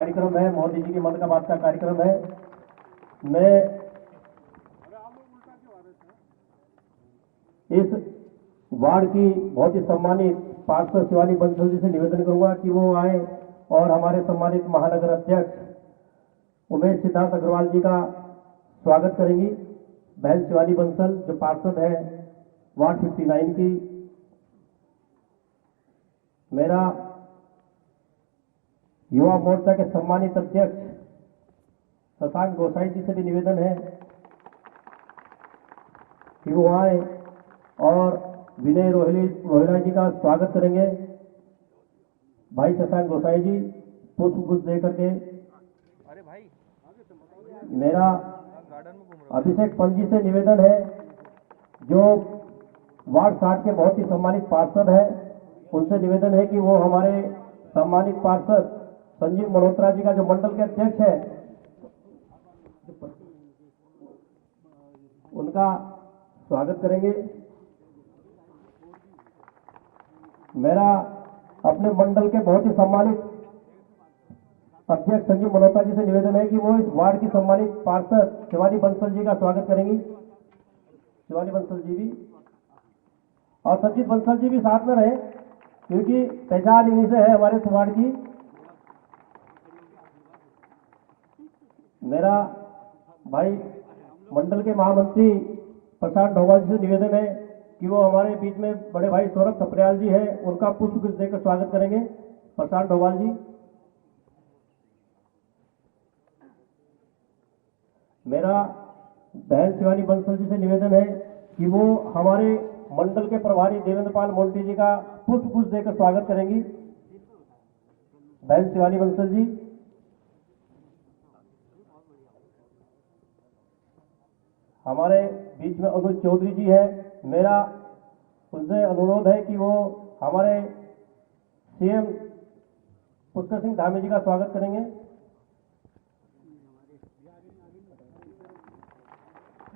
कार्यक्रम है, मोदी जी की मन का बात का कार्यक्रम है। मैं इस वार्ड की बहुत ही सम्मानित पार्षद शिवानी बंसल जी से निवेदन करूंगा कि वो आए और हमारे सम्मानित महानगर अध्यक्ष उमेश सिद्धार्थ अग्रवाल जी का स्वागत करेंगी। बहन शिवानी बंसल जो पार्षद है वार्ड 59 की। मेरा युवा मोर्चा के सम्मानित अध्यक्ष शशांक गोसाई जी से भी निवेदन है कि वो आए और विनय रोहिला जी का स्वागत करेंगे। भाई शशांक गोसाई जी पुष्प गुच्छ दे करके। मेरा अभिषेक पंत जी से निवेदन है जो वार्ड 60 के बहुत ही सम्मानित पार्षद है, उनसे निवेदन है कि वो हमारे सम्मानित पार्षद संजीव मल्होत्रा जी का जो मंडल के अध्यक्ष है उनका स्वागत करेंगे। मेरा अपने मंडल के बहुत ही सम्मानित अध्यक्ष संजीव मल्होत्रा जी से निवेदन है कि वो इस वार्ड की सम्मानित पार्षद शिवानी बंसल जी का स्वागत करेंगी। शिवानी बंसल जी भी और सचित बंसल जी भी साथ में रहे क्योंकि पहचान इन्हीं से है हमारे इस वार्ड की। मेरा भाई मंडल के महामंत्री प्रशांत डोभाल जी से निवेदन है कि वो हमारे बीच में बड़े भाई सौरभ थपरियाल जी हैं, उनका पुष्प गुच्छ देकर स्वागत करेंगे। प्रशांत डोभाल जी। मेरा बहन शिवानी बंसल जी से निवेदन है कि वो हमारे मंडल के प्रभारी देवेंद्र पाल मोंटी जी का पुष्प गुच्छ देकर स्वागत करेंगी। बहन शिवानी बंसल जी। हमारे बीच में अनुज चौधरी जी है, मेरा उनसे अनुरोध है कि वो हमारे सीएम पुष्कर सिंह धामी जी का स्वागत करेंगे।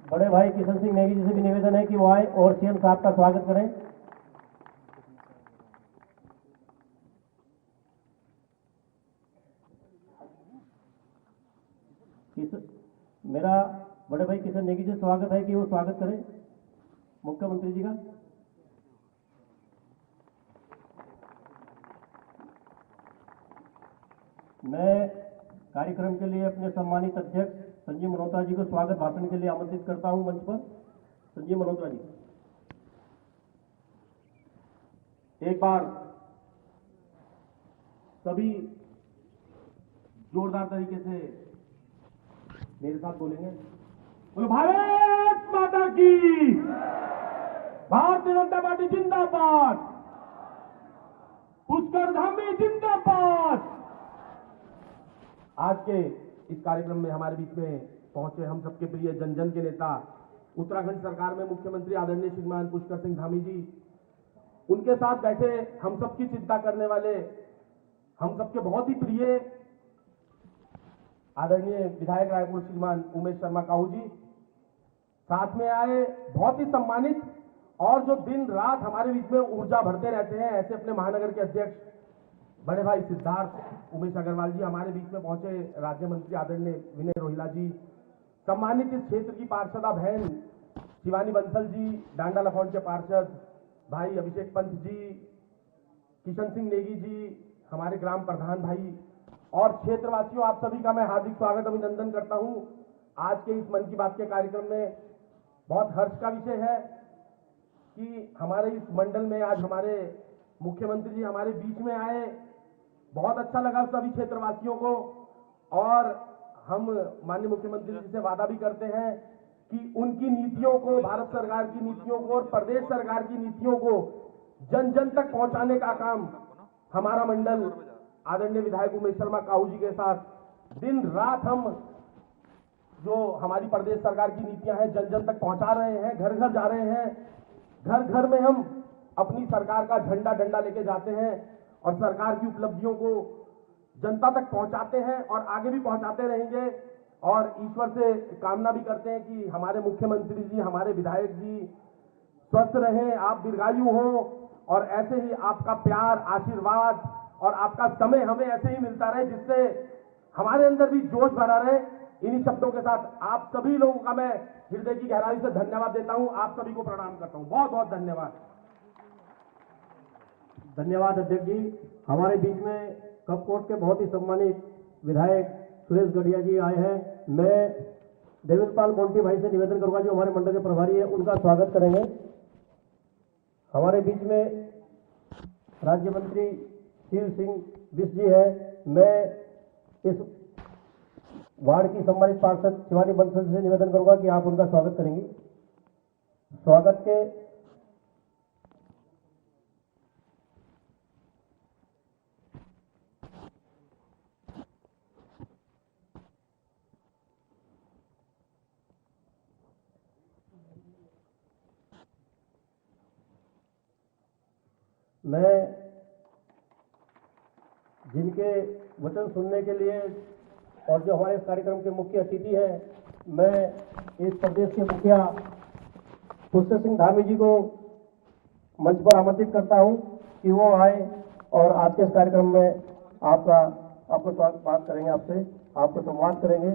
बड़े भाई किशन सिंह नेगी जी से भी निवेदन है कि वो आए और सीएम साहब का स्वागत करें। मेरा बड़े भाई किशन नेगी जी से स्वागत है कि वो स्वागत करें मुख्यमंत्री जी का। मैं कार्यक्रम के लिए अपने सम्मानित अध्यक्ष संजीव मल्होत्रा जी को स्वागत भाषण के लिए आमंत्रित करता हूं मंच पर। संजीव मल्होत्रा जी। एक बार सभी जोरदार तरीके से मेरे साथ बोलेंगे। बोलो भारत माता की, भारतीय जनता पार्टी जिंदाबाद, पुष्कर धामी जिंदाबाद। आज के इस कार्यक्रम में हमारे बीच में पहुंचे हम सबके प्रिय जन जन के नेता, उत्तराखंड सरकार में मुख्यमंत्री आदरणीय श्रीमान पुष्कर सिंह धामी जी, उनके साथ बैठे हम सबकी चिंता करने वाले, हम सबके बहुत ही प्रिय आदरणीय विधायक रायपुर श्रीमान उमेश शर्मा काहू जी, साथ में आए बहुत ही सम्मानित और जो दिन रात हमारे बीच में ऊर्जा भरते रहते हैं ऐसे अपने महानगर के अध्यक्ष बड़े भाई सिद्धार्थ उमेश अग्रवाल जी, हमारे बीच में पहुंचे राज्य मंत्री आदरणीय विनय रोहिला जी, सम्मानित इस क्षेत्र की पार्षदा बहन शिवानी बंसल जी, डांडा लखौंड के पार्षद भाई अभिषेक पंत जी, किशन सिंह नेगी जी, हमारे ग्राम प्रधान भाई और क्षेत्रवासियों, आप सभी का मैं हार्दिक स्वागत अभिनंदन करता हूं। आज के इस मन की बात के कार्यक्रम में बहुत हर्ष का विषय है कि हमारे इस मंडल में आज हमारे मुख्यमंत्री जी हमारे बीच में आए। बहुत अच्छा लगा सभी क्षेत्रवासियों को और हम माननीय मुख्यमंत्री जी से वादा भी करते हैं कि उनकी नीतियों को, भारत सरकार की नीतियों को और प्रदेश सरकार की नीतियों को जन जन तक पहुंचाने का काम हमारा मंडल आदरणीय विधायक उमेश शर्मा काहू जी के साथ दिन रात हम जो हमारी प्रदेश सरकार की नीतियां हैं जन जन तक पहुंचा रहे हैं, घर घर जा रहे हैं, घर घर में हम अपनी सरकार का झंडा डंडा लेके जाते हैं और सरकार की उपलब्धियों को जनता तक पहुंचाते हैं और आगे भी पहुंचाते रहेंगे। और ईश्वर से कामना भी करते हैं कि हमारे मुख्यमंत्री जी, हमारे विधायक जी स्वस्थ रहें, आप दीर्घायु हो और ऐसे ही आपका प्यार, आशीर्वाद और आपका समय हमें ऐसे ही मिलता रहे जिससे हमारे अंदर भी जोश भरा रहे। इन्हीं शब्दों के साथ आप सभी लोगों का मैं हृदय की गहराई से धन्यवाद देता हूं। आप सभी को प्रणाम करता हूं। बहुत बहुत धन्यवाद। धन्यवाद अध्यक्ष जी। हमारे बीच में कपकोट के बहुत ही सम्मानित विधायक सुरेश गढ़िया जी आए हैं। मैं देवेंद्र पाल मोंटी भाई से निवेदन करूंगा, जो हमारे मंडल के प्रभारी है, उनका स्वागत करेंगे। हमारे बीच में राज्य मंत्री शिव सिंह बिष्ट जी है। मैं इस वार्ड की सम्मानित पार्षद शिवानी बंसल से निवेदन करूंगा कि आप उनका स्वागत करेंगी। स्वागत के मैं जिनके वचन सुनने के लिए और जो हमारे इस कार्यक्रम के मुख्य अतिथि हैं, मैं इस प्रदेश के मुखिया पुष्कर सिंह धामी जी को मंच पर आमंत्रित करता हूं कि वो आए और आज के इस कार्यक्रम में आपको स्वागत बात करेंगे, आपको संवाद करेंगे।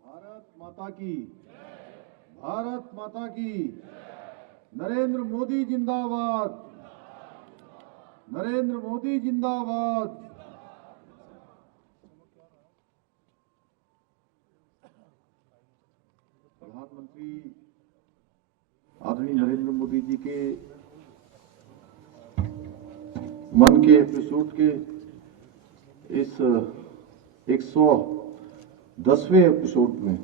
भारत माता की, भारत माता की। नरेंद्र मोदी जिंदाबाद, नरेंद्र मोदी जिंदाबाद। प्रधानमंत्री आदरणीय नरेंद्र मोदी जी के मन के एपिसोड के इस 110वें एपिसोड में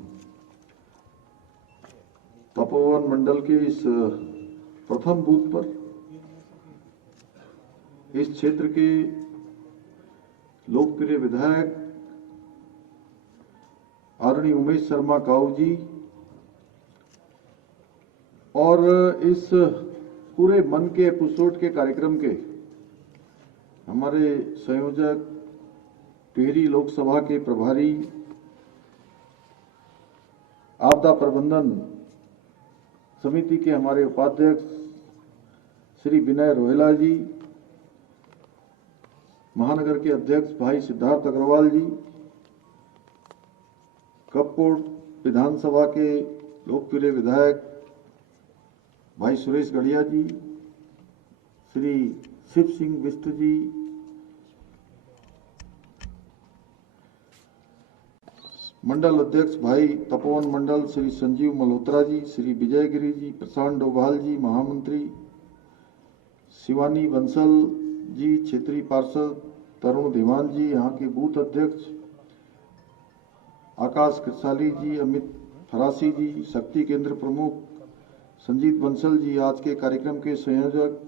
तपोवन मंडल के इस प्रथम बूथ पर इस क्षेत्र के लोकप्रिय विधायक आदरणीय उमेश शर्मा काऊ जी और इस पूरे मन के एपिसोड के कार्यक्रम के हमारे संयोजक, टिहरी लोकसभा के प्रभारी, आपदा प्रबंधन समिति के हमारे उपाध्यक्ष श्री विनय रोहेला जी, महानगर के अध्यक्ष भाई सिद्धार्थ अग्रवाल जी, कपकोट विधानसभा के लोकप्रिय विधायक भाई सुरेश गढ़िया जी, श्री शिव सिंह बिष्ट जी, मंडल अध्यक्ष भाई तपोवन मंडल श्री संजीव मल्होत्रा जी, श्री विजय गिरी जी, प्रशांत डोभाल जी, महामंत्री शिवानी बंसल जी, क्षेत्रीय पार्षद तरुण धीमान जी, यहाँ के बूथ अध्यक्ष आकाश कृसाली जी, अमित फरासी जी, शक्ति केंद्र प्रमुख संजीत बंसल जी, आज के कार्यक्रम के संयोजक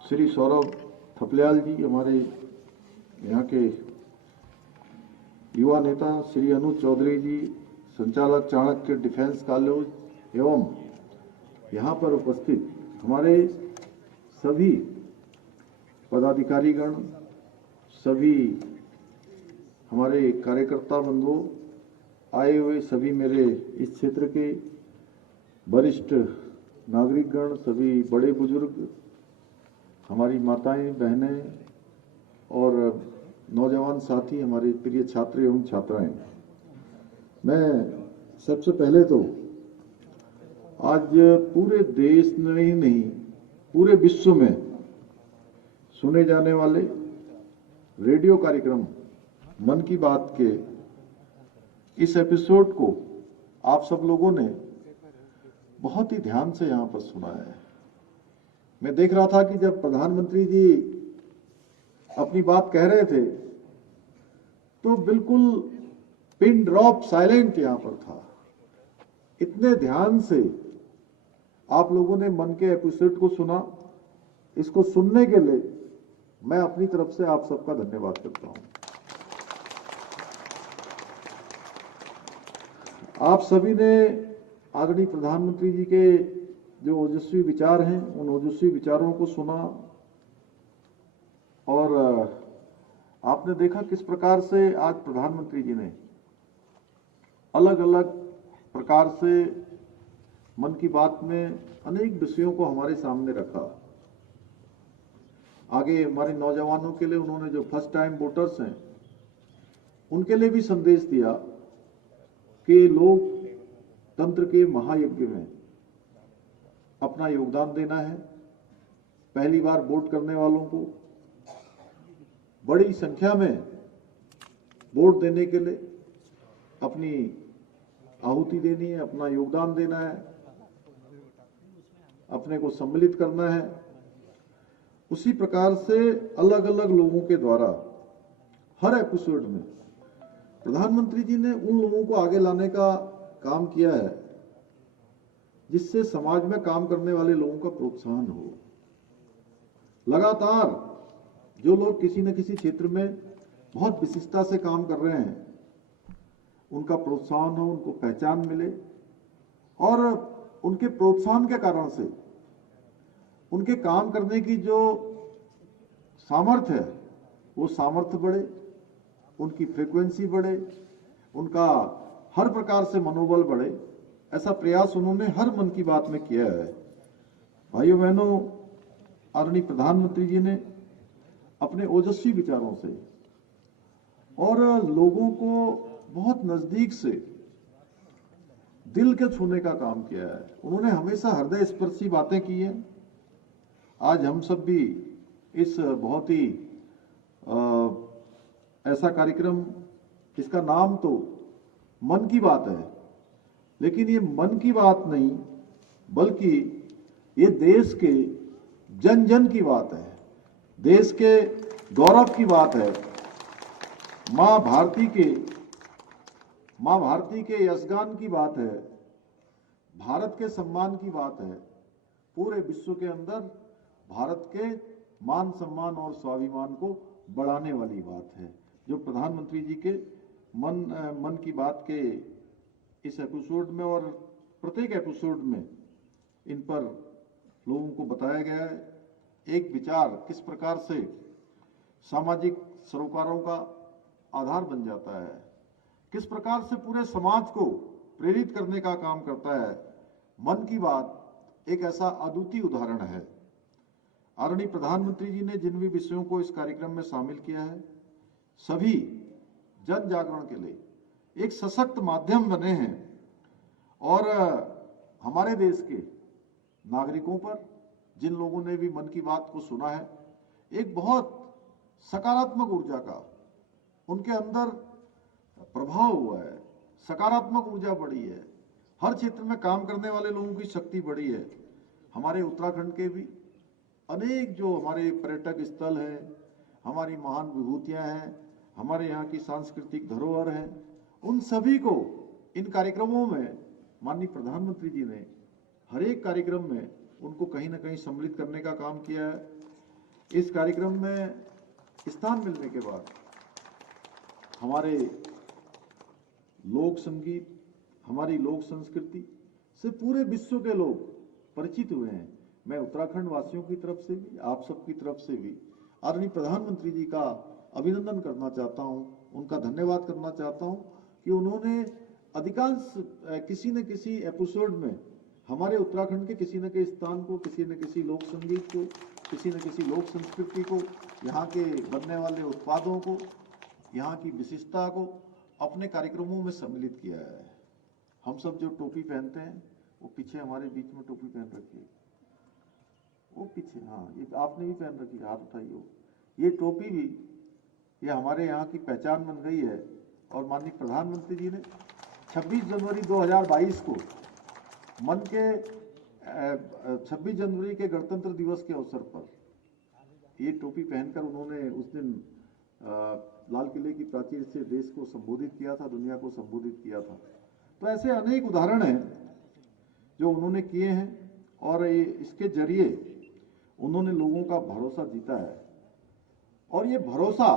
श्री सौरभ थपलियाल जी, हमारे यहाँ के युवा नेता श्री अनुज चौधरी जी, संचालक चाणक्य डिफेंस कॉलेज एवं यहाँ पर उपस्थित हमारे सभी पदाधिकारीगण, सभी हमारे कार्यकर्ता बंधु, आए हुए सभी मेरे इस क्षेत्र के वरिष्ठ नागरिकगण, सभी बड़े बुजुर्ग, हमारी माताएं, बहनें और नौजवान साथी, हमारे प्रिय छात्र एवं छात्राएं, मैं सबसे पहले तो आज पूरे देश में ही नहीं पूरे विश्व में सुने जाने वाले रेडियो कार्यक्रम मन की बात के इस एपिसोड को आप सब लोगों ने बहुत ही ध्यान से यहां पर सुना है। मैं देख रहा था कि जब प्रधानमंत्री जी अपनी बात कह रहे थे तो बिल्कुल पिन ड्रॉप साइलेंट यहां पर था। इतने ध्यान से आप लोगों ने मन के एपिसोड को सुना। इसको सुनने के लिए मैं अपनी तरफ से आप सबका धन्यवाद करता हूं। आप सभी ने आदरणीय प्रधानमंत्री जी के जो ओजस्वी विचार हैं, उन ओजस्वी विचारों को सुना और आपने देखा किस प्रकार से आज प्रधानमंत्री जी ने अलग अलग प्रकार से मन की बात में अनेक विषयों को हमारे सामने रखा। आगे हमारे नौजवानों के लिए उन्होंने जो फर्स्ट टाइम वोटर्स हैं उनके लिए भी संदेश दिया कि लोग तंत्र के महायज्ञ में अपना योगदान देना है। पहली बार वोट करने वालों को बड़ी संख्या में वोट देने के लिए अपनी आहुति देनी है, अपना योगदान देना है, अपने को सम्मिलित करना है। उसी प्रकार से अलग अलग लोगों के द्वारा हर एपिसोड में प्रधानमंत्री जी ने उन लोगों को आगे लाने का काम किया है जिससे समाज में काम करने वाले लोगों का प्रोत्साहन हो। लगातार जो लोग किसी न किसी क्षेत्र में बहुत विशिष्टता से काम कर रहे हैं उनका प्रोत्साहन हो, उनको पहचान मिले और उनके प्रोत्साहन के कारण से उनके काम करने की जो सामर्थ्य है वो सामर्थ्य बढ़े, उनकी फ्रीक्वेंसी बढ़े, उनका हर प्रकार से मनोबल बढ़े। ऐसा प्रयास उन्होंने हर मन की बात में किया है। भाइयों बहनों, आदरणीय प्रधानमंत्री जी ने अपने ओजस्वी विचारों से और लोगों को बहुत नजदीक से दिल के छूने का काम किया है। उन्होंने हमेशा हृदय स्पर्शी बातें की हैं। आज हम सब भी इस बहुत ही ऐसा कार्यक्रम, इसका नाम तो मन की बात है, लेकिन ये मन की बात नहीं बल्कि ये देश के जन जन की बात है, देश के गौरव की बात है, मां भारती के यशगान की बात है, भारत के सम्मान की बात है। पूरे विश्व के अंदर भारत के मान सम्मान और स्वाभिमान को बढ़ाने वाली बात है जो प्रधानमंत्री जी के मन की बात के इस एपिसोड में और प्रत्येक एपिसोड में इन पर लोगों को बताया गया है। एक विचार किस प्रकार से सामाजिक सरोकारों का आधार बन जाता है, किस प्रकार से पूरे समाज को प्रेरित करने का काम करता है। मन की बात एक ऐसा अद्वितीय उदाहरण है। आदरणीय प्रधानमंत्री जी ने जिन भी विषयों को इस कार्यक्रम में शामिल किया है, सभी जन जागरण के लिए एक सशक्त माध्यम बने हैं और हमारे देश के नागरिकों पर, जिन लोगों ने भी मन की बात को सुना है, एक बहुत सकारात्मक ऊर्जा का उनके अंदर प्रभाव हुआ है। सकारात्मक ऊर्जा बढ़ी है, हर क्षेत्र में काम करने वाले लोगों की शक्ति बढ़ी है। हमारे उत्तराखंड के भी अनेक जो हमारे पर्यटक स्थल हैं, हमारी महान विभूतियां हैं, हमारे यहाँ की सांस्कृतिक धरोहर है, उन सभी को इन कार्यक्रमों में माननीय प्रधानमंत्री जी ने हर एक कार्यक्रम में उनको कहीं ना कहीं सम्मिलित करने का काम किया है। इस कार्यक्रम में स्थान मिलने के बाद हमारे लोक संगीत, हमारी लोक संस्कृति से पूरे विश्व के लोग परिचित हुए हैं। मैं उत्तराखंड वासियों की तरफ से भी, आप सबकी तरफ से भी आदरणीय प्रधानमंत्री जी का अभिनंदन करना चाहता हूं, उनका धन्यवाद करना चाहता हूं कि उन्होंने अधिकांश किसी न किसी एपिसोड में हमारे उत्तराखंड के किसी न किसी स्थान को, किसी न किसी लोक संगीत को, किसी न किसी लोक संस्कृति को, यहाँ के बनने वाले उत्पादों को, यहाँ की विशिष्टता को अपने कार्यक्रमों में सम्मिलित किया है। हम सब जो टोपी पहनते हैं, वो पीछे हमारे बीच में टोपी पहन रखी है, वो पीछे, हाँ, ये आपने भी पहन रखी है, हाथ उठाइए। ये टोपी भी ये हमारे यहाँ की पहचान बन गई है। और माननीय प्रधानमंत्री जी ने 26 जनवरी 2022 को 26 जनवरी के गणतंत्र दिवस के अवसर पर ये टोपी पहनकर उन्होंने उस दिन लाल किले की प्राचीर से देश को संबोधित किया था, दुनिया को संबोधित किया था। तो ऐसे अनेक उदाहरण हैं जो उन्होंने किए हैं और इसके जरिए उन्होंने लोगों का भरोसा जीता है। और ये भरोसा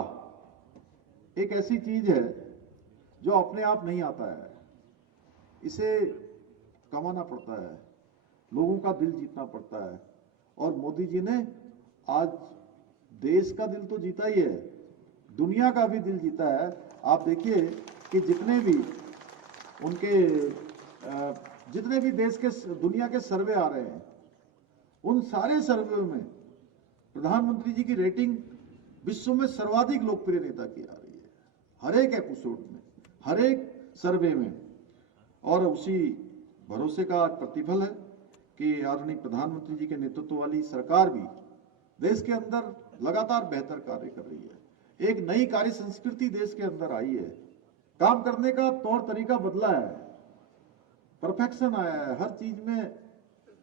एक ऐसी चीज है जो अपने आप नहीं आता है, इसे कमाना पड़ता है, लोगों का दिल जीतना पड़ता है। और मोदी जी ने आज देश का दिल तो जीता ही है, दुनिया का भी दिल जीता है। आप देखिए कि जितने भी देश के दुनिया के सर्वे आ रहे हैं, उन सारे सर्वे में प्रधानमंत्री जी की रेटिंग विश्व में सर्वाधिक लोकप्रिय नेता की आ रही है, हर एक एपिसोड में, हर एक सर्वे में। और उसी भरोसे का प्रतिफल है कि आदरणीय प्रधानमंत्री जी के नेतृत्व वाली सरकार भी देश के अंदर लगातार बेहतर कार्य कर रही है। एक नई कार्य संस्कृति देश के अंदर आई है, काम करने का तौर तरीका बदला है, परफेक्शन आया है, हर चीज में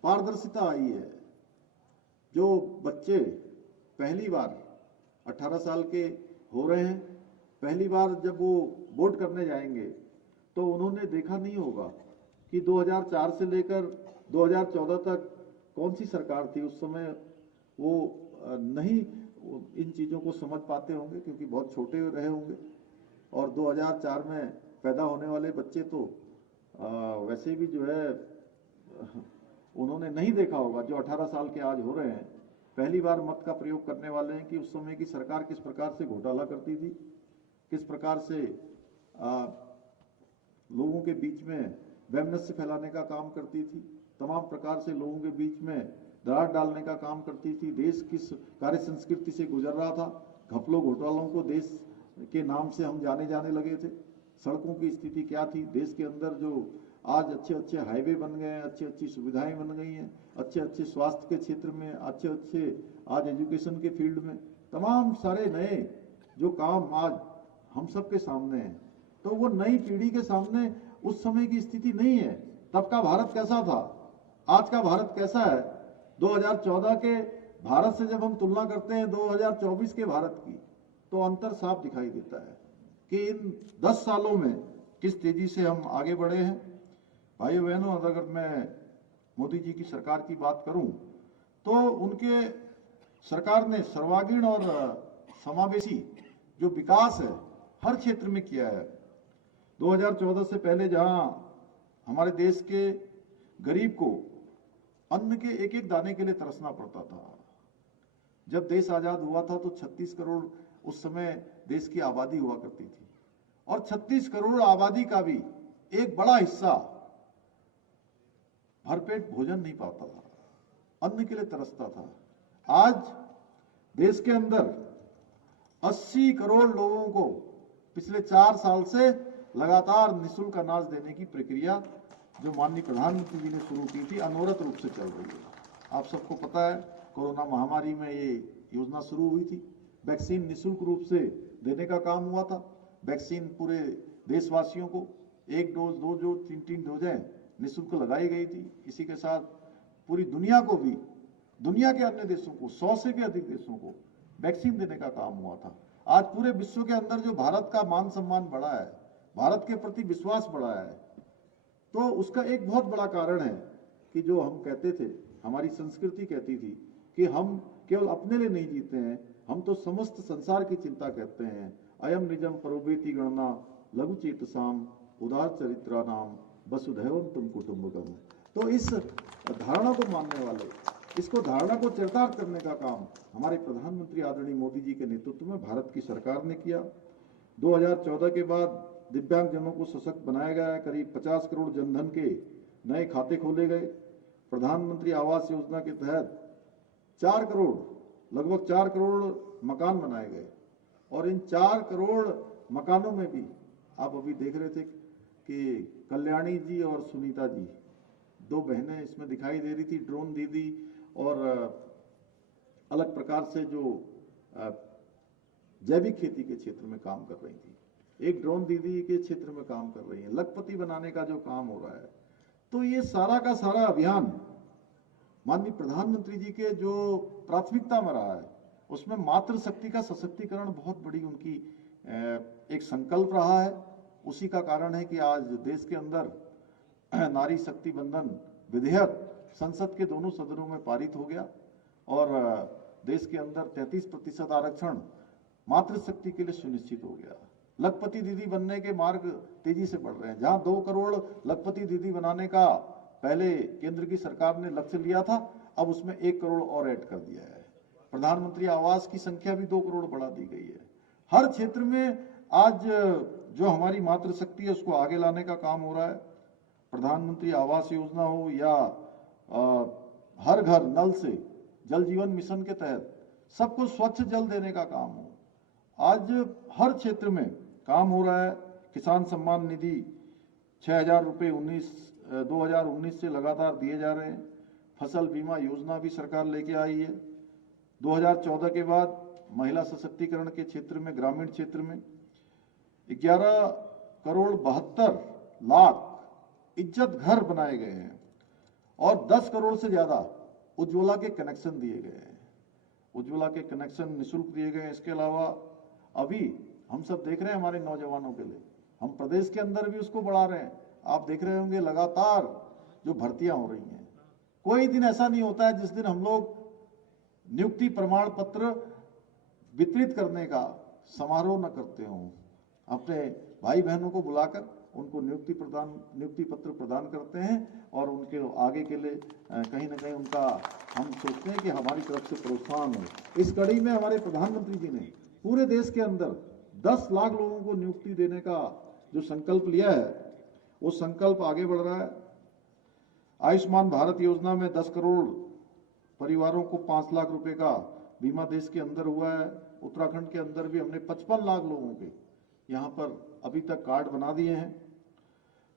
पारदर्शिता आई है। जो बच्चे पहली बार 18 साल के हो रहे हैं, पहली बार जब वो वोट करने जाएंगे तो उन्होंने देखा नहीं होगा कि 2004 से लेकर 2014 तक कौन सी सरकार थी। उस समय वो नहीं इन चीजों को समझ पाते होंगे क्योंकि बहुत छोटे रहे होंगे। और 2004 में पैदा होने वाले बच्चे तो वैसे भी जो है उन्होंने नहीं देखा होगा, जो 18 साल के आज हो रहे हैं पहली बार मत का प्रयोग करने वाले हैं, कि उस समय की सरकार किस प्रकार से घोटाला करती थी, किस प्रकार से लोगों के बीच में वैमनस्य फैलाने का काम करती थी, तमाम प्रकार से लोगों के बीच में दरार डालने का काम करती थी। देश किस कार्य संस्कृति से गुजर रहा था, घपलों घोटालों को देश के नाम से हम जाने लगे थे। सड़कों की स्थिति क्या थी देश के अंदर, जो आज अच्छे अच्छे हाईवे बन गए हैं, अच्छी अच्छी सुविधाएं बन गई हैं, अच्छे अच्छे स्वास्थ्य के क्षेत्र में, अच्छे अच्छे आज एजुकेशन के फील्ड में, तमाम सारे नए जो काम आज हम सबके सामने हैं। तो वो नई पीढ़ी के सामने उस समय की स्थिति नहीं है। तब का भारत कैसा था, आज का भारत कैसा है, 2014 के भारत से जब हम तुलना करते हैं 2024 के भारत की, तो अंतर साफ दिखाई देता है कि इन 10 सालों में किस तेजी से हम आगे बढ़े हैं। भाइयों बहनों, अगर मैं मोदी जी की सरकार की बात करूं तो उनके सरकार ने सर्वांगीण और समावेशी जो विकास है हर क्षेत्र में किया है। 2014 से पहले जहां हमारे देश के गरीब को अन्न के एक एक दाने के लिए तरसना पड़ता था, जब देश आजाद हुआ था तो 36 करोड़ उस समय देश की आबादी हुआ करती थी, और 36 करोड़ आबादी का भी एक बड़ा हिस्सा भरपेट भोजन नहीं पाता था, अन्न के लिए तरसता था। आज देश के अंदर 80 करोड़ लोगों को पिछले 4 साल से लगातार निःशुल्क अनाज देने की प्रक्रिया जो माननीय प्रधानमंत्री जी ने शुरू की थी, अनवरत रूप से चल रही है। आप सबको पता है कोरोना महामारी में ये योजना शुरू हुई थी, वैक्सीन निःशुल्क रूप से देने का काम हुआ था। वैक्सीन पूरे देशवासियों को 1 डोज 2 डोज 3 डोजें निःशुल्क लगाई गई थी। इसी के साथ पूरी दुनिया को भी, दुनिया के अन्य देशों को, 100 से भी अधिक देशों को वैक्सीन देने का काम हुआ था। आज पूरे विश्व के अंदर जो भारत का मान सम्मान बढ़ा है, भारत के प्रति विश्वास बढ़ा है, तो उसका एक बहुत बड़ा कारण है कि जो हम कहते थे, हमारी संस्कृति कहती थी कि हम केवल अपने लिए नहीं जीते हैं, हम तो समस्त संसार की चिंता करते हैं। अयम निजम परोवेति गणना लघु चेतसाम उदार चरित्रा नाम वसुधैवम तुम कुटुंबकम। तो इस धारणा को मानने वाले, इसको धारणा को चरितार्थ करने का काम हमारे प्रधानमंत्री आदरणीय मोदी जी के नेतृत्व में भारत की सरकार ने किया। 2014 के बाद दिव्यांग जनों को सशक्त बनाया गया है। करीब 50 करोड़ जनधन के नए खाते खोले गए। प्रधानमंत्री आवास योजना के तहत 4 करोड़, लगभग 4 करोड़ मकान बनाए गए, और इन 4 करोड़ मकानों में भी आप अभी देख रहे थे कि कल्याणी जी और सुनीता जी, 2 बहनें इसमें दिखाई दे रही थी, ड्रोन दीदी और अलग प्रकार से जो जैविक खेती के क्षेत्र में काम कर रही थी, एक ड्रोन दीदी के क्षेत्र में काम कर रही है, लखपति बनाने का जो काम हो रहा है। तो ये सारा का सारा अभियान माननीय प्रधानमंत्री जी के जो प्राथमिकता में रहा है, उसमें मातृशक्ति का सशक्तिकरण बहुत बड़ी उनकी एक संकल्प रहा है। उसी का कारण है कि आज देश के अंदर नारी शक्ति बंधन विधेयक संसद के दोनों सदनों में पारित हो गया और देश के अंदर 33% आरक्षण मातृशक्ति के लिए सुनिश्चित हो गया। लखपति दीदी बनने के मार्ग तेजी से बढ़ रहे हैं। जहां 2 करोड़ लखपति दीदी बनाने का पहले केंद्र की सरकार ने लक्ष्य लिया था, अब उसमें 1 करोड़ और ऐड कर दिया है। प्रधानमंत्री आवास की संख्या भी 2 करोड़ बढ़ा दी गई है। हर क्षेत्र में आज जो हमारी मातृशक्ति है उसको आगे लाने का काम हो रहा है। प्रधानमंत्री आवास योजना हो या हर घर नल से जल जीवन मिशन के तहत सबको स्वच्छ जल देने का काम हो, आज हर क्षेत्र में काम हो रहा है। किसान सम्मान निधि 6,000 रुपये 2019 से लगातार दिए जा रहे हैं। फसल बीमा योजना भी सरकार लेके आई है। 2014 के बाद महिला सशक्तिकरण के क्षेत्र में, ग्रामीण क्षेत्र में 11 करोड़ 72 लाख इज्जत घर बनाए गए हैं और 10 करोड़ से ज्यादा उज्ज्वला के कनेक्शन दिए गए हैं। उज्ज्वला के कनेक्शन निःशुल्क दिए गए हैं। इसके अलावा अभी हम सब देख रहे हैं हमारे नौजवानों के लिए, हम प्रदेश के अंदर भी उसको बढ़ा रहे हैं। आप देख रहे होंगे लगातार जो भर्तियां हो रही हैं, कोई दिन ऐसा नहीं होता है जिस दिन हम लोग नियुक्ति प्रमाण पत्र वितरित करने का समारोह न करते हों। अपने भाई बहनों को बुलाकर उनको नियुक्ति पत्र प्रदान करते हैं और उनके आगे के लिए कहीं ना कहीं उनका हम सोचते हैं कि हमारी तरफ से प्रोत्साहन हो। इस कड़ी में हमारे प्रधानमंत्री जी ने पूरे देश के अंदर 10 लाख लोगों को नियुक्ति देने का जो संकल्प लिया है, वो संकल्प आगे बढ़ रहा है। आयुष्मान भारत योजना में 10 करोड़ परिवारों को 5 लाख रुपए का बीमा देश के अंदर हुआ है। उत्तराखंड के अंदर भी हमने 55 लाख लोगों के यहाँ पर अभी तक कार्ड बना दिए हैं।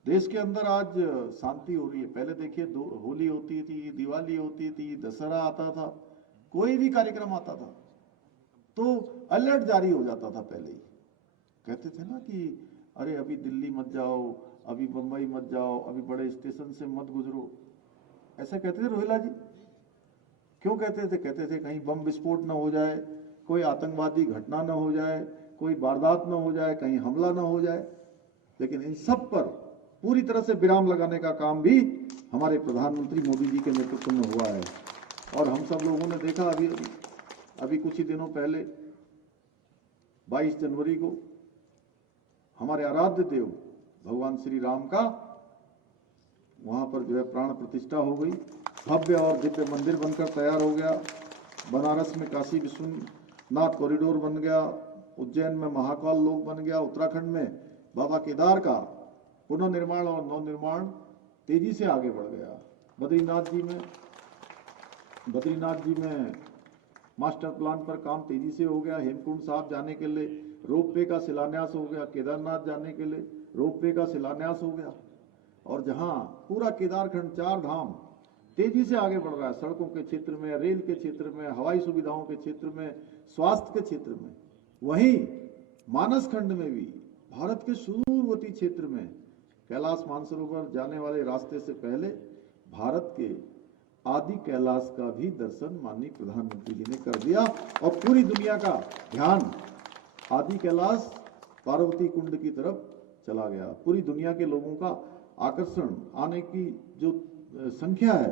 देश के अंदर आज शांति हो रही है। पहले देखिए होली होती थी, दिवाली होती थी, दशहरा आता था, कोई भी कार्यक्रम आता था तो अलर्ट जारी हो जाता था। पहले ही कहते थे ना कि अरे अभी दिल्ली मत जाओ, अभी बंबई मत जाओ, अभी बड़े स्टेशन से मत गुजरो। ऐसा कहते थे रोहिला जी? क्यों कहते थे? कहते थे कहीं बम विस्फोट न हो जाए, कोई आतंकवादी घटना न हो जाए, कोई वारदात न हो जाए, कहीं हमला न हो जाए। लेकिन इन सब पर पूरी तरह से विराम लगाने का काम भी हमारे प्रधानमंत्री मोदी जी के नेतृत्व में हुआ है। और हम सब लोगों ने देखा अभी कुछ ही दिनों पहले 22 जनवरी को हमारे आराध्य देव भगवान श्री राम का वहां पर जो है प्राण प्रतिष्ठा हो गई। भव्य और दिव्य मंदिर बनकर तैयार हो गया। बनारस में काशी विश्वनाथ कॉरिडोर बन गया, उज्जैन में महाकाल लोक बन गया, उत्तराखंड में बाबा केदार का पुनर्निर्माण और नवनिर्माण तेजी से आगे बढ़ गया। बद्रीनाथ जी में मास्टर प्लान पर काम तेजी से हो गया। हेमकुंड साहब जाने के लिए रोपवे का शिलान्यास हो गया, केदारनाथ जाने के लिए रोपवे का शिलान्यास हो गया। और जहां पूरा केदारखंड 4 धाम तेजी से आगे बढ़ रहा है, सड़कों के क्षेत्र में, रेल के क्षेत्र में, हवाई सुविधाओं के क्षेत्र में, स्वास्थ्य के क्षेत्र में, वहीं मानस खंड में भी भारत के सुदूरवर्ती क्षेत्र में कैलाश मानसरोवर जाने वाले रास्ते से पहले भारत के आदि कैलाश का भी दर्शन माननीय प्रधानमंत्री जी ने कर दिया और पूरी दुनिया का ध्यान आदि कैलाश पार्वती कुंड की तरफ चला गया। पूरी दुनिया के लोगों का आकर्षण आने की जो संख्या है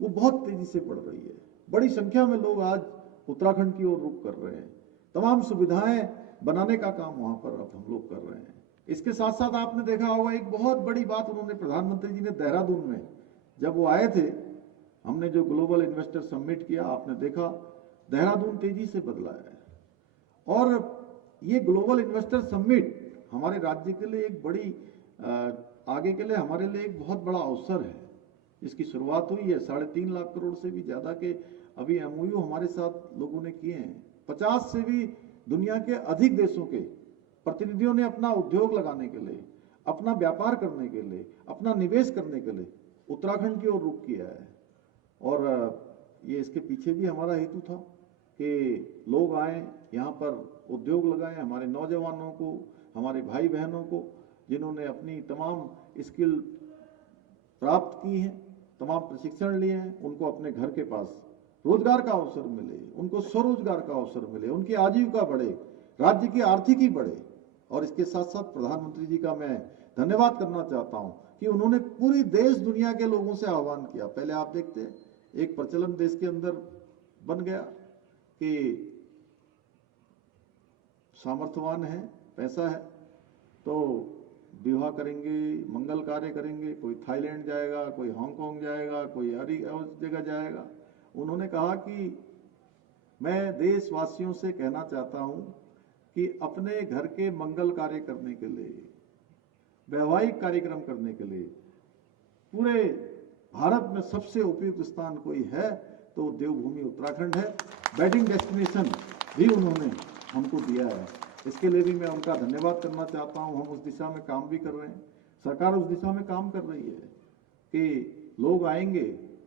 वो बहुत तेजी से बढ़ रही है। बड़ी संख्या में लोग आज उत्तराखंड की ओर रुख कर रहे हैं। तमाम सुविधाएं बनाने का काम वहां पर अब हम लोग कर रहे हैं। इसके साथ साथ आपने देखा होगा एक बहुत बड़ी बात उन्होंने प्रधानमंत्री जी ने देहरादून में जब वो आए थे, हमने जो ग्लोबल इन्वेस्टर समिट किया, आपने देखा देहरादून तेजी से बदला है। और ये ग्लोबल इन्वेस्टर समिट हमारे राज्य के लिए एक बड़ी आगे के लिए हमारे लिए एक बहुत बड़ा अवसर है। इसकी शुरुआत हुई है 3.5 लाख करोड़ से भी ज्यादा के अभी MOU हमारे साथ लोगों ने किए हैं। 50 से भी दुनिया के अधिक देशों के प्रतिनिधियों ने अपना उद्योग लगाने के लिए, अपना व्यापार करने के लिए, अपना निवेश करने के लिए उत्तराखंड की ओर रुख किया है। और ये इसके पीछे भी हमारा हेतु था कि लोग आए यहाँ पर उद्योग लगाएं, हमारे नौजवानों को, हमारे भाई बहनों को जिन्होंने अपनी तमाम स्किल प्राप्त की हैं, तमाम प्रशिक्षण लिए हैं, उनको अपने घर के पास रोजगार का अवसर मिले, उनको स्वरोजगार का अवसर मिले, उनकी आजीविका बढ़े, राज्य की आर्थिकी बढ़े। और इसके साथ साथ प्रधानमंत्री जी का मैं धन्यवाद करना चाहता हूं कि उन्होंने पूरी देश दुनिया के लोगों से आह्वान किया। पहले आप देखते हैं एक प्रचलन देश के अंदर बन गया कि सामर्थ्यवान है, पैसा है तो विवाह करेंगे, मंगल कार्य करेंगे, कोई थाईलैंड जाएगा, कोई हांगकांग जाएगा, कोई और जगह जाएगा। उन्होंने कहा कि मैं देशवासियों से कहना चाहता हूं कि अपने घर के मंगल कार्य करने के लिए, वैवाहिक कार्यक्रम करने के लिए पूरे भारत में सबसे उपयुक्त स्थान कोई है तो देवभूमि उत्तराखंड है। वेडिंग डेस्टिनेशन भी उन्होंने हमको दिया है, इसके लिए भी मैं उनका धन्यवाद करना चाहता हूं। हम उस दिशा में काम भी कर रहे हैं, सरकार उस दिशा में काम कर रही है कि लोग आएंगे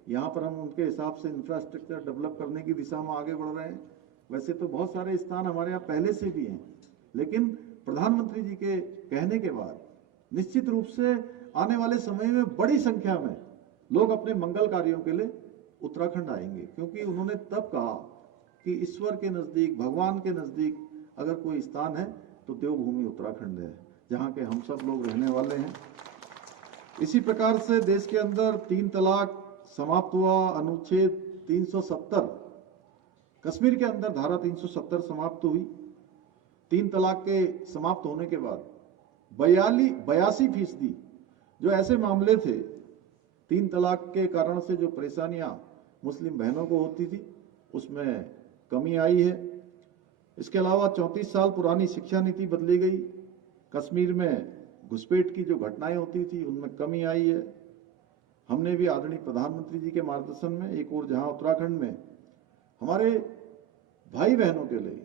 यहाँ पर, हम उनके हिसाब से इंफ्रास्ट्रक्चर डेवलप करने की दिशा में आगे बढ़ रहे हैं। वैसे तो बहुत सारे स्थान हमारे यहाँ पहले से भी हैं, लेकिन प्रधानमंत्री जी के कहने के बाद निश्चित रूप से आने वाले समय में बड़ी संख्या में लोग अपने मंगल कार्यों के लिए उत्तराखंड आएंगे, क्योंकि उन्होंने तब कहा कि ईश्वर के नजदीक, भगवान के नजदीक अगर कोई स्थान है तो देवभूमि उत्तराखंड है, जहां के हम सब लोग रहने वाले हैं। इसी प्रकार से देश के अंदर 3 तलाक समाप्त हुआ, अनुच्छेद 370 कश्मीर के अंदर धारा 370 समाप्त हुई। 3 तलाक के समाप्त होने के बाद 82% जो ऐसे मामले थे 3 तलाक के कारण से जो परेशानियां मुस्लिम बहनों को होती थी उसमें कमी आई है। इसके अलावा 34 साल पुरानी शिक्षा नीति बदली गई। कश्मीर में घुसपैठ की जो घटनाएं होती थी उनमें कमी आई है। हमने भी आदरणीय प्रधानमंत्री जी के मार्गदर्शन में एक और जहां उत्तराखंड में हमारे भाई बहनों के लिए,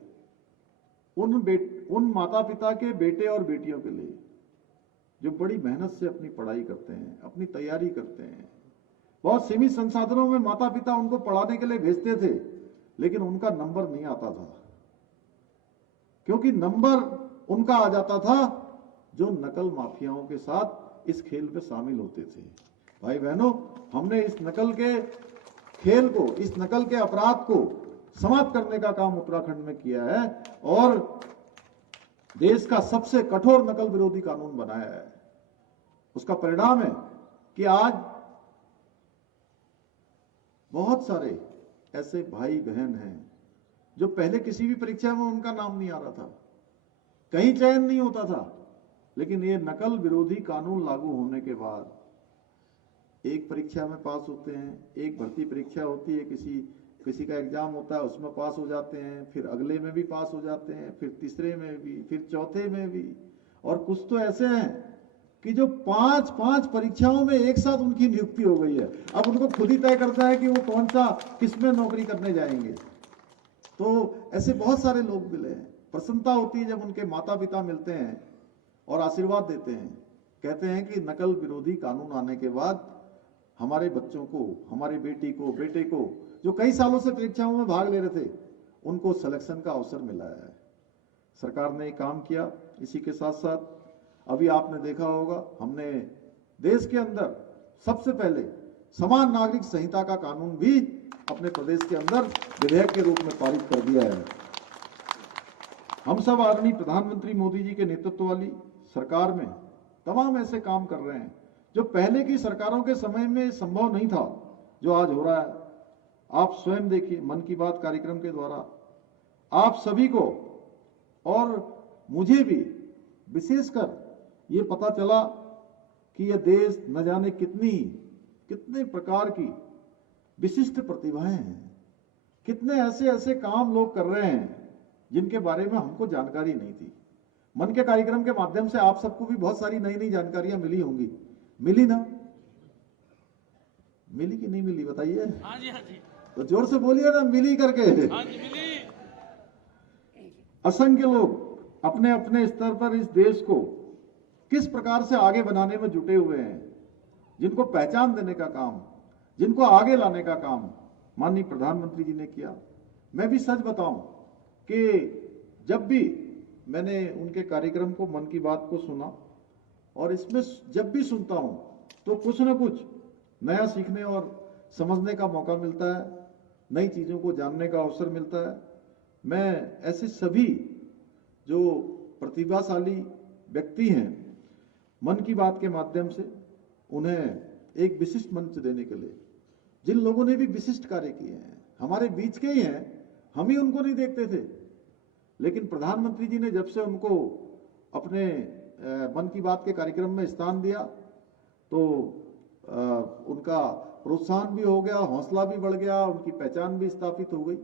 उन माता पिता के बेटे और बेटियों के लिए जो बड़ी मेहनत से अपनी पढ़ाई करते हैं, अपनी तैयारी करते हैं, बहुत सीमित संसाधनों में माता पिता उनको पढ़ाने के लिए भेजते थे, लेकिन उनका नंबर नहीं आता था, क्योंकि नंबर उनका आ जाता था जो नकल माफियाओं के साथ इस खेल में शामिल होते थे। भाई बहनों, हमने इस नकल के खेल को, इस नकल के अपराध को समाप्त करने का काम उत्तराखंड में किया है और देश का सबसे कठोर नकल विरोधी कानून बनाया है। उसका परिणाम है कि आज बहुत सारे ऐसे भाई बहन हैं जो पहले किसी भी परीक्षा में उनका नाम नहीं आ रहा था, कहीं चयन नहीं होता था, लेकिन ये नकल विरोधी कानून लागू होने के बाद एक परीक्षा में पास होते हैं, एक भर्ती परीक्षा होती है, किसी का एग्जाम होता है उसमें पास हो जाते हैं, फिर अगले में भी पास हो जाते हैं, फिर तीसरे में भी, फिर चौथे में भी, और कुछ तो ऐसे हैं कि जो 5 परीक्षाओं में एक साथ उनकी नियुक्ति हो गई है। अब उनको खुद ही तय करता है कि वो कौन सा किसमें नौकरी करने जाएंगे। तो ऐसे बहुत सारे लोग मिले हैं। प्रसन्नता होती है जब उनके माता पिता मिलते हैं और आशीर्वाद देते हैं, कहते हैं कि नकल विरोधी कानून आने के बाद हमारे बच्चों को, हमारे बेटी को, बेटे को, जो कई सालों से परीक्षाओं में भाग ले रहे थे, उनको सिलेक्शन का अवसर मिला है। सरकार ने काम किया। इसी के साथ साथ अभी आपने देखा होगा, हमने देश के अंदर सबसे पहले समान नागरिक संहिता का कानून भी अपने प्रदेश के अंदर विधेयक के रूप में पारित कर दिया है। हम सब आदरणीय प्रधानमंत्री मोदी जी के नेतृत्व वाली सरकार में तमाम ऐसे काम कर रहे हैं जो पहले की सरकारों के समय में संभव नहीं था, जो आज हो रहा है। आप स्वयं देखिए, मन की बात कार्यक्रम के द्वारा आप सभी को और मुझे भी विशेषकर ये पता चला कि यह देश न जाने कितने प्रकार की विशिष्ट प्रतिभाएं हैं, कितने ऐसे काम लोग कर रहे हैं जिनके बारे में हमको जानकारी नहीं थी। मन के कार्यक्रम के माध्यम से आप सबको भी बहुत सारी नई जानकारियां मिली होंगी। मिली ना? मिली कि नहीं मिली बताइए? हाँ जी, हाँ जी। तो जोर से बोलिए ना, मिली करके। हाँ जी, मिली। असंख्य लोग अपने अपने स्तर पर इस देश को किस प्रकार से आगे बनाने में जुटे हुए हैं, जिनको पहचान देने का काम, जिनको आगे लाने का काम माननीय प्रधानमंत्री जी ने किया। मैं भी सच बताऊं कि जब भी मैंने उनके कार्यक्रम को, मन की बात को सुना, और इसमें जब भी सुनता हूं तो कुछ न कुछ नया सीखने और समझने का मौका मिलता है, नई चीजों को जानने का अवसर मिलता है। मैं ऐसे सभी जो प्रतिभाशाली व्यक्ति हैं, मन की बात के माध्यम से उन्हें एक विशिष्ट मंच देने के लिए, जिन लोगों ने भी विशिष्ट कार्य किए हैं, हमारे बीच के ही हैं, हम ही उनको नहीं देखते थे, लेकिन प्रधानमंत्री जी ने जब से उनको अपने मन की बात के कार्यक्रम में स्थान दिया तो उनका प्रोत्साहन भी हो गया, हौसला भी बढ़ गया, उनकी पहचान भी स्थापित हो गई।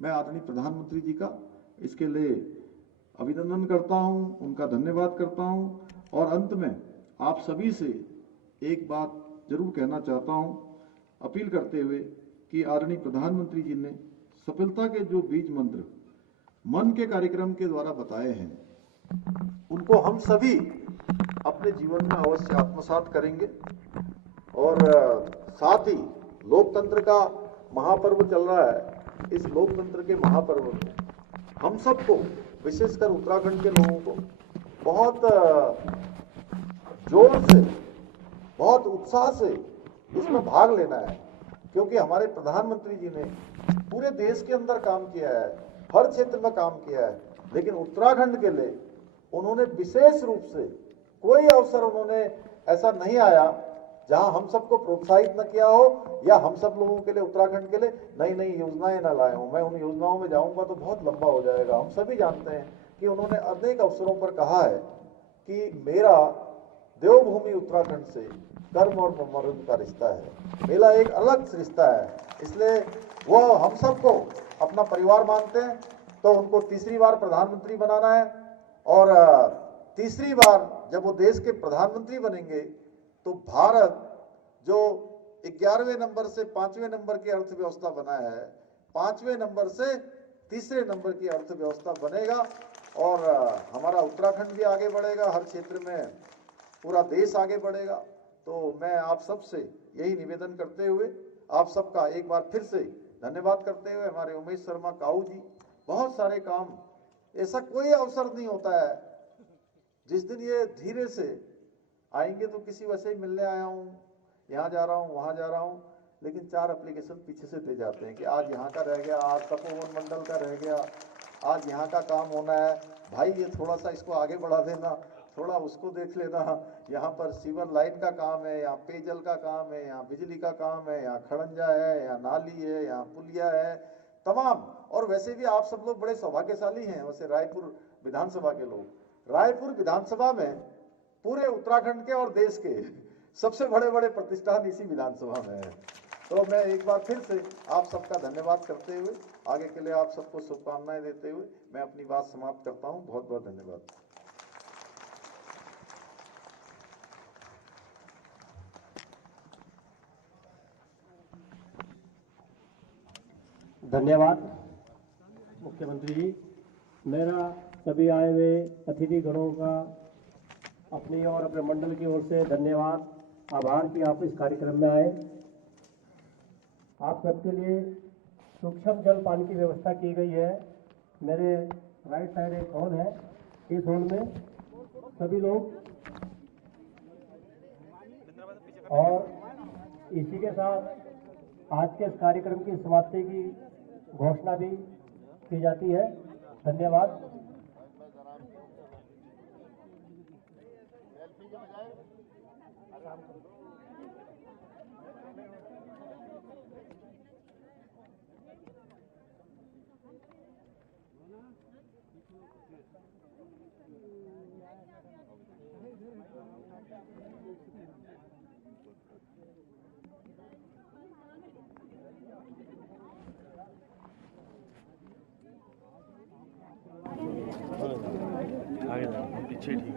मैं आदरणीय प्रधानमंत्री जी का इसके लिए अभिनंदन करता हूं, उनका धन्यवाद करता हूं, और अंत में आप सभी से एक बात जरूर कहना चाहता हूं, अपील करते हुए कि आदरणीय प्रधानमंत्री जी ने सफलता के जो बीज मंत्र मन के कार्यक्रम के द्वारा बताए हैं, उनको हम सभी अपने जीवन में अवश्य आत्मसात करेंगे। और साथ ही लोकतंत्र का महापर्व चल रहा है, इस लोकतंत्र के महापर्व में हम सबको, विशेषकर उत्तराखंड के लोगों को बहुत जोर से, बहुत उत्साह से इसमें भाग लेना है, क्योंकि हमारे प्रधानमंत्री जी ने पूरे देश के अंदर काम किया है, हर क्षेत्र में काम किया है, लेकिन उत्तराखंड के लिए उन्होंने विशेष रूप से कोई अवसर उन्होंने ऐसा नहीं आया जहां हम सबको प्रोत्साहित न किया हो, या हम सब लोगों के लिए, उत्तराखंड के लिए नई नई योजनाएं न लाए हों। मैं उन योजनाओं में जाऊंगा तो बहुत लंबा हो जाएगा। हम सभी जानते हैं कि उन्होंने अनेक अवसरों पर कहा है कि मेरा देवभूमि उत्तराखंड से कर्म और मरण का रिश्ता है, मेरा एक अलग रिश्ता है, इसलिए वह हम सबको अपना परिवार मानते हैं। तो उनको तीसरी बार प्रधानमंत्री बनाना है, और तीसरी बार जब वो देश के प्रधानमंत्री बनेंगे तो भारत जो 11वें नंबर से 5वें नंबर की अर्थव्यवस्था बना है, 5वें नंबर से तीसरे नंबर की अर्थव्यवस्था बनेगा, और हमारा उत्तराखंड भी आगे बढ़ेगा, हर क्षेत्र में पूरा देश आगे बढ़ेगा। तो मैं आप सबसे यही निवेदन करते हुए, आप सबका एक बार फिर से धन्यवाद करते हुए, हमारे उमेश शर्मा काऊ जी, बहुत सारे काम, ऐसा कोई अवसर नहीं होता है जिस दिन ये धीरे से आएंगे तो किसी वैसे ही मिलने आया हूँ, यहाँ जा रहा हूँ, वहाँ जा रहा हूँ, लेकिन 4 एप्लीकेशन पीछे से दे जाते हैं कि आज यहाँ का रह गया, आज तपोवन मंडल का रह गया, आज यहाँ का काम होना है, भाई ये थोड़ा सा इसको आगे बढ़ा देना, थोड़ा उसको देख लेना, यहाँ पर सीवर लाइन का काम है, यहाँ पेयजल का काम है, यहाँ बिजली का काम है, यहाँ खड़ंजा है, यहाँ नाली है, यहाँ पुलिया है, तमाम। और वैसे भी आप सब लोग बड़े सौभाग्यशाली हैं, वैसे रायपुर विधानसभा के लोग, रायपुर विधानसभा में पूरे उत्तराखंड के और देश के सबसे बड़े बड़े प्रतिष्ठान इसी विधानसभा में है। तो मैं एक बार फिर से आप सबका धन्यवाद करते हुए, आगे के लिए आप सबको शुभकामनाएं देते हुए मैं अपनी बात समाप्त करता हूं। बहुत बहुत धन्यवाद। धन्यवाद मुख्यमंत्री जी। मेरा सभी आए हुए अतिथि गणों का अपनी और अपने मंडल की ओर से धन्यवाद, आभार कि आप इस कार्यक्रम में आए। आप सबके लिए सूक्ष्म जल पानी की व्यवस्था की गई है। मेरे राइट साइड एक हॉल है, इस हॉल में सभी लोग, और इसी के साथ आज के इस कार्यक्रम की समाप्ति की घोषणा भी की जाती है। धन्यवाद। आगे पीछे ठीक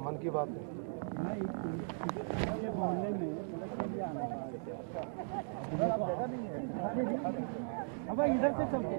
मन की बात इधर से चलते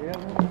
Yeah.